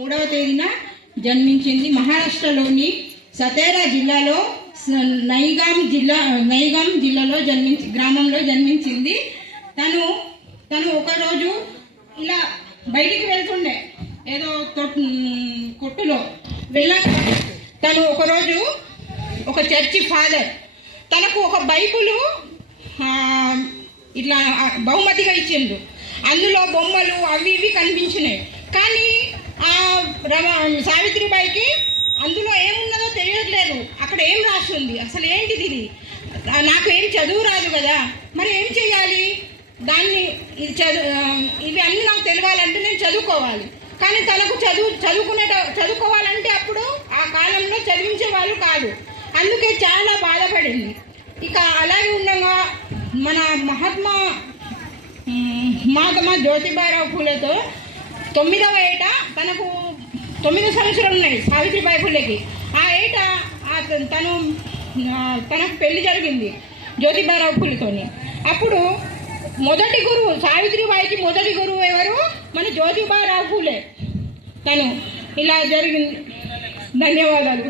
3వ తేదీన జన్మించింది. మహారాష్ట్రలోని సతేరా జిల్లాలో నైగాం జిల్లాలో గ్రామంలో జన్మించింది. తను ఒకరోజు ఇలా బయటికి వెళ్తుండే ఏదో కొట్టులో వెళ్ళాక తను ఒకరోజు ఒక చర్చి ఫాదర్ తనకు ఒక బైబుల్ ఇట్లా బహుమతిగా ఇచ్చిండు. అందులో బొమ్మలు అవి ఇవి కనిపించినాయి. కానీ సావిత్రిబాయికి అందులో ఏమున్నదో తెలియట్లేదు. అక్కడ ఏం రాస్తుంది, అసలు ఏంటిది, ఇది నాకు ఏం చదువు రాదు కదా, మరి ఏం చెయ్యాలి, దాన్ని ఇవి అన్నీ నాకు తెలియాలంటే నేను చదువుకోవాలి. కానీ తనకు చదువుకోవాలంటే అప్పుడు ఆ కాలంలో చదివించే వాళ్ళు కాదు. అందుకే చాలా బాధపడింది. ఇక అలాగే ఉండగా మన మహాత్మా జ్యోతిబారావు ఫూలేతో 9వ ఏట తనకు 9 సంవత్సరాలు ఉన్నాయి సావిత్రిబాయి ఫూలేకి. ఆ ఏట తనకు పెళ్లి జరిగింది జ్యోతిబారావు ఫూలేతోని. అప్పుడు మొదటి గురువు సావిత్రిబాయికి మొదటి గురువు ఎవరు? మన జ్యోతిబారావు ఫూలే. తను ఇలా జరిగింది. ధన్యవాదాలు.